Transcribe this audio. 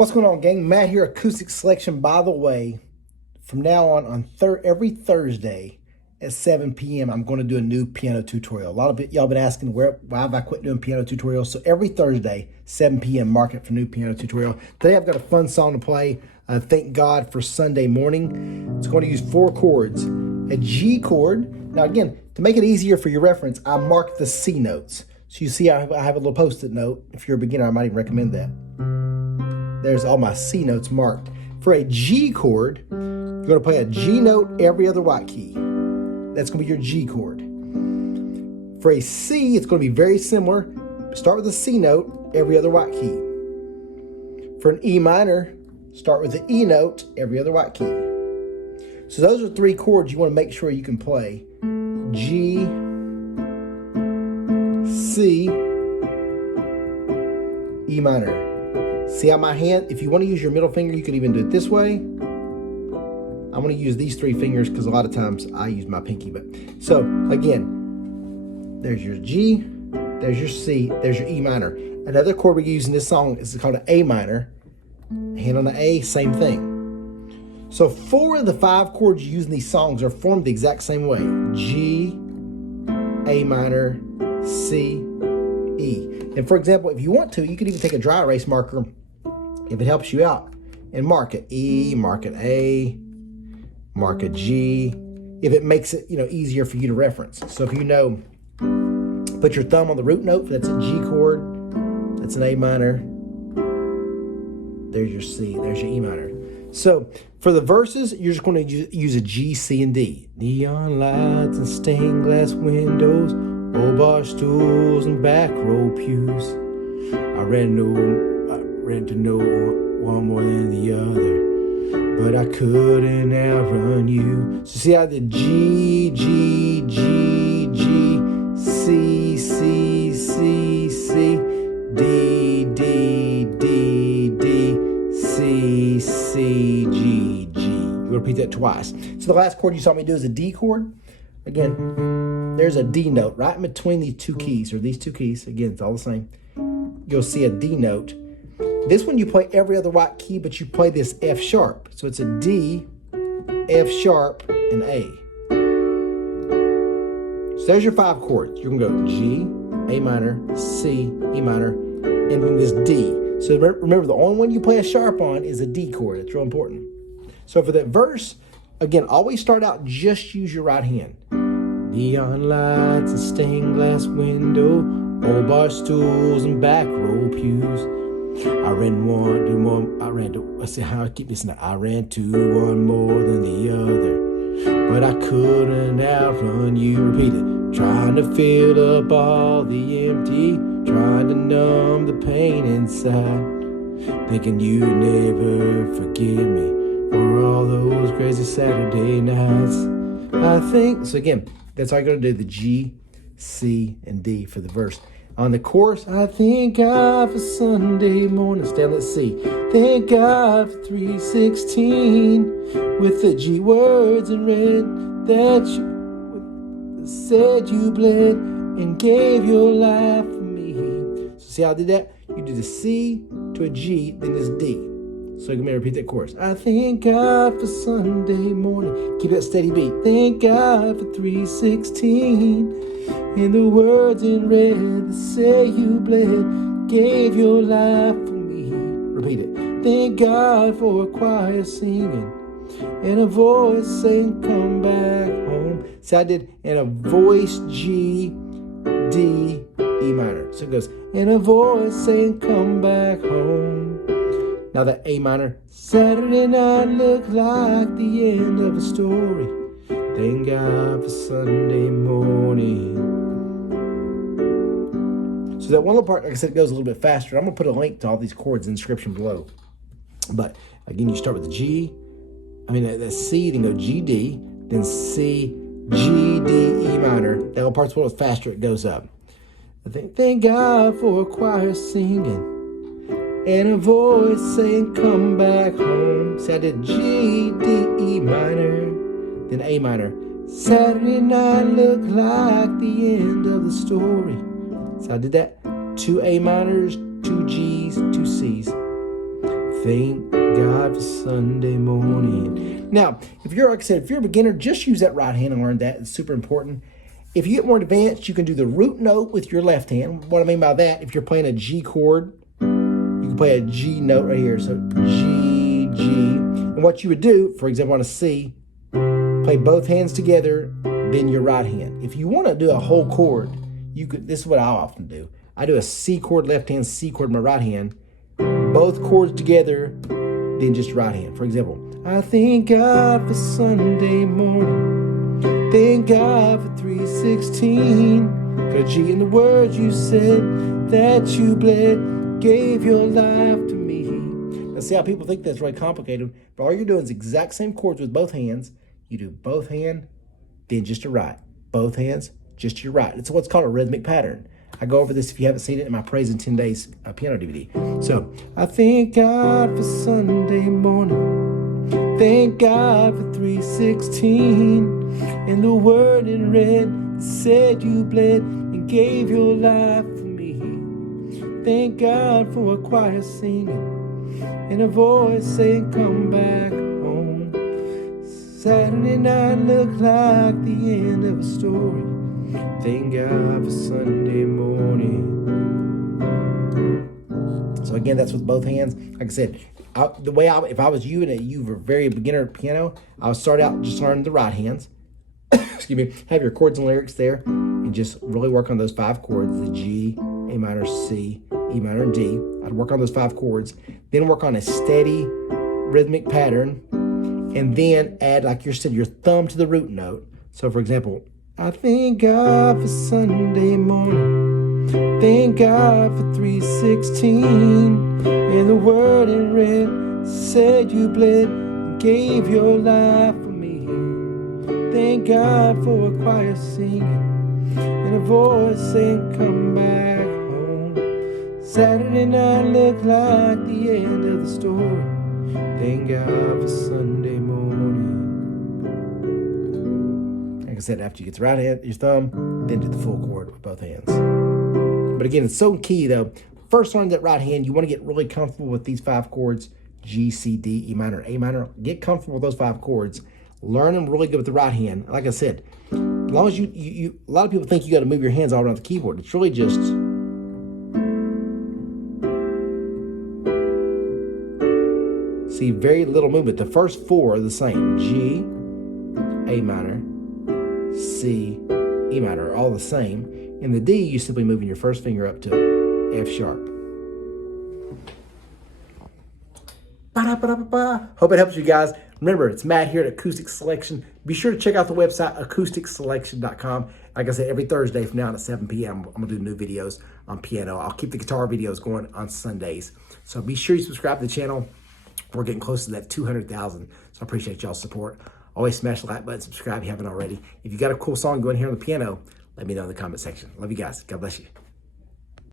What's going on, gang? Matt here, Acoustic Selection. By the way, from now on every Thursday at 7 p.m., I'm going to do a new piano tutorial. A lot of y'all been asking why have I quit doing piano tutorials. So every Thursday, 7 p.m., mark it for new piano tutorial. Today I've got a fun song to play. Thank God for Sunday morning. It's going to use 4 chords. A G chord. Now again, to make it easier for your reference, I marked the C notes. So you see I have a little post-it note. If you're a beginner, I might even recommend that. There's all my C notes marked. For a G chord, you're going to play a G note every other white key. That's going to be your G chord. For a C, it's going to be very similar. Start with a C note every other white key. For an E minor, start with the E note every other white key. So those are 3 chords you want to make sure you can play. G, C, E minor. See how my hand, if you want to use your middle finger, you can even do it this way. I'm going to use these 3 fingers because a lot of times I use my pinky. So again, there's your G, there's your C, there's your E minor. Another chord we use in this song is called an A minor. Hand on the A, same thing. So 4 of the 5 chords you use in these songs are formed the exact same way. G, A minor, C, E. And for example, if you want to, you can even take a dry erase marker if it helps you out and mark it E, mark it A, mark a G, if it makes it easier for you to reference. So if you know, put your thumb on the root note, that's a G chord, that's an A minor, there's your C, there's your E minor. So for the verses, you're just going to use a G, C, and D. Neon lights and stained glass windows, old bar stools and back row pews. I ran to know one more than the other, but I couldn't outrun you. So see how the G, G, G, G, C, C, C, C, D, D, D, D, C, C, G, G. We'll repeat that twice. So the last chord you saw me do is a D chord. Again, there's a D note right in between these 2 keys, or these 2 keys. Again, it's all the same. You'll see a D note. This one you play every other white key, but you play this F sharp. So it's a D, F sharp, and A. So there's your 5 chords. You're gonna go G, A minor, C, E minor, and then this D. So remember, the only one you play a sharp on is a D chord. It's real important. So for that verse, again, always start out, just use your right hand. Neon lights and stained glass window, old bar stools and back row pews. I ran to one more than the other, but I couldn't outrun you. Repeat it. Trying to fill up all the empty, trying to numb the pain inside, thinking you'd never forgive me for all those crazy Saturday nights. I think, so again, that's how you're going to do the G, C, and D for the verse. On the chorus, I thank God for Sunday morning. Stand, let's see. Thank God for 3:16 with the G words in red that you said you bled and gave your life for me. So see how I did that? You do the C to a G, then this D. So you can repeat that chorus. I thank God for Sunday morning. Keep that steady beat. Thank God for 3:16. And the words in red that say you bled, gave your life for me. Repeat it. Thank God for a choir singing and a voice saying come back home. See, I did, and a voice G, D, E minor. So it goes, and a voice saying come back home. Now that A minor. Saturday night looked like the end of a story. Thank God for Sunday morning. So that one little part, like I said, it goes a little bit faster. I'm going to put a link to all these chords in the description below. But again, you start with the G, the C, then go G, D, then C, G, D, E minor. That little part's a little faster, it goes up. Thank God for a choir singing and a voice saying come back home. So I did G, D, E minor, then A minor. Saturday night looked like the end of the story. So I did that. 2 A minors, 2 G's, 2 C's. Thank God for Sunday morning. Now, if you're, like I said, if you're a beginner, just use that right hand and learn that. It's super important. If you get more advanced, you can do the root note with your left hand. What I mean by that, if you're playing a G chord, you can play a G note right here. So G, G. And what you would do, for example, on a C, play both hands together, then your right hand. If you want to do a whole chord, you could. This is what I often do. I do a C chord left hand, C chord my right hand, both chords together, then just right hand. For example, I thank God for Sunday morning. Thank God for 3:16. Got a G in the words you said, that you bled, gave your life to me. Now see how people think that's really complicated, but all you're doing is the exact same chords with both hands. You do both hand, then just your right. Both hands, just your right. It's what's called a rhythmic pattern. I go over this if you haven't seen it in my Praise in 10 Days piano DVD. So, I thank God for Sunday morning. Thank God for 3:16. And the word in red said you bled and gave your life for me. Thank God for a choir singing and a voice saying come back home. Saturday night looked like the end of a story. Thank God for Sunday morning. So again, that's with both hands. Like I said, if I was you and you were very beginner at piano, I would start out just learning the right hands. Excuse me. Have your chords and lyrics there, and just really work on those 5 chords: the G, A minor, C, E minor, and D. I'd work on those 5 chords, then work on a steady rhythmic pattern, and then add, like you said, your thumb to the root note. So, for example, I thank God for Sunday morning. Thank God for 3:16. And the word in red said you bled and gave your life for me. Thank God for a choir singing and a voice saying come back home. Saturday night looked like the end of the story. Thank God for Sunday morning. Like I said, after you get the right hand, your thumb, then do the full chord with both hands. But again, it's so key though. First, learn that right hand. You want to get really comfortable with these 5 chords: G, C, D, E minor, A minor. Get comfortable with those 5 chords. Learn them really good with the right hand. Like I said, as long as you a lot of people think you got to move your hands all around the keyboard. It's really just see very little movement. The first 4 are the same: G, A minor, C, E minor are all the same. In the D, you simply moving your first finger up to F sharp. Hope it helps you guys. Remember, it's Matt here at Acoustic Selection. Be sure to check out the website, acousticselection.com. Like I said, every Thursday from now on at 7 p.m., I'm going to do new videos on piano. I'll keep the guitar videos going on Sundays. So be sure you subscribe to the channel. We're getting close to that 200,000. So I appreciate y'all's support. Always smash the like button, subscribe if you haven't already. If you got a cool song going here on the piano, let me know in the comment section. Love you guys. God bless you.